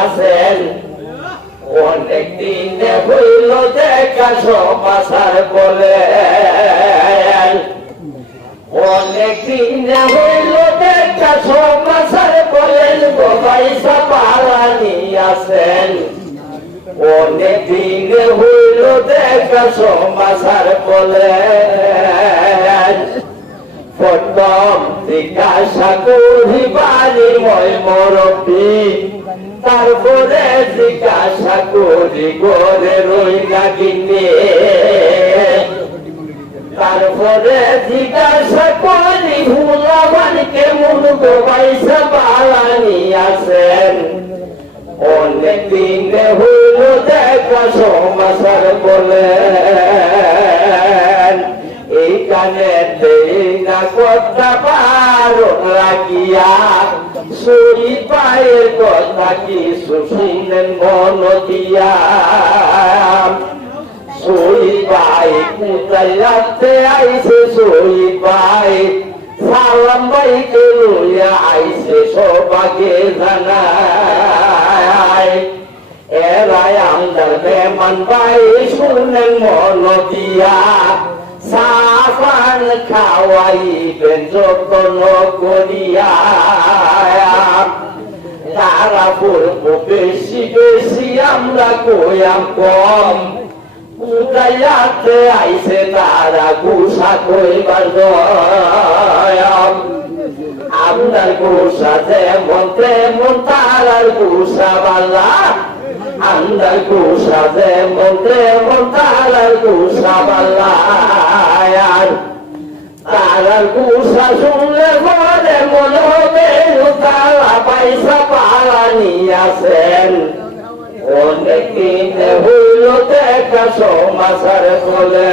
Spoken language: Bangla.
আছেন অনেক দিনে হইল দেখা সমাচার বলেন অনেক দিনে হইল দেখা সমাচার বলেন গোবাইসা পালানি আছেন অনেক দিনে হইল দেখা সমাচার বলেন প্রথম জিজ্ঞাসা করি বাড়ি মই মরবি তারপরে জিজ্ঞাসা করি গরে রই লাগিনে তারপরে জিজ্ঞাসা করি হুলাবান কেমন গোবাইসা বালানি আছেন অনেক দিনে হইল দেখা সমাচার বলেন এইখানে না কথা বারণ রাখিয়া সই পায়ের কথা কিছু শুনেন মন দিয়া সই পাই কোথায় রাখতে আইসে সই পাই সালাম ভাইকে লইয়া আইসে সবাকে জানায় এরাই আমদার মেহমান ভাই শুনেন মন দিয়া সাফান খাওয়াইবেন যত্ন করিয়া তারা বলব বেশি বেশি আমরা কইয়াম কম উদাইয়াতে আইসে তারা গুসা কইবার দয়াম আমদার গুসা যেমন তেমন তারার গুসা বালা আমদার গুসা যেমন তেমন তারার গুসা বালা তারার গুসা শুনলে মনে মনে হবে তারা পয়সা পালানি আছেন অনেক দিনে হইল দেখা সমাচার বলে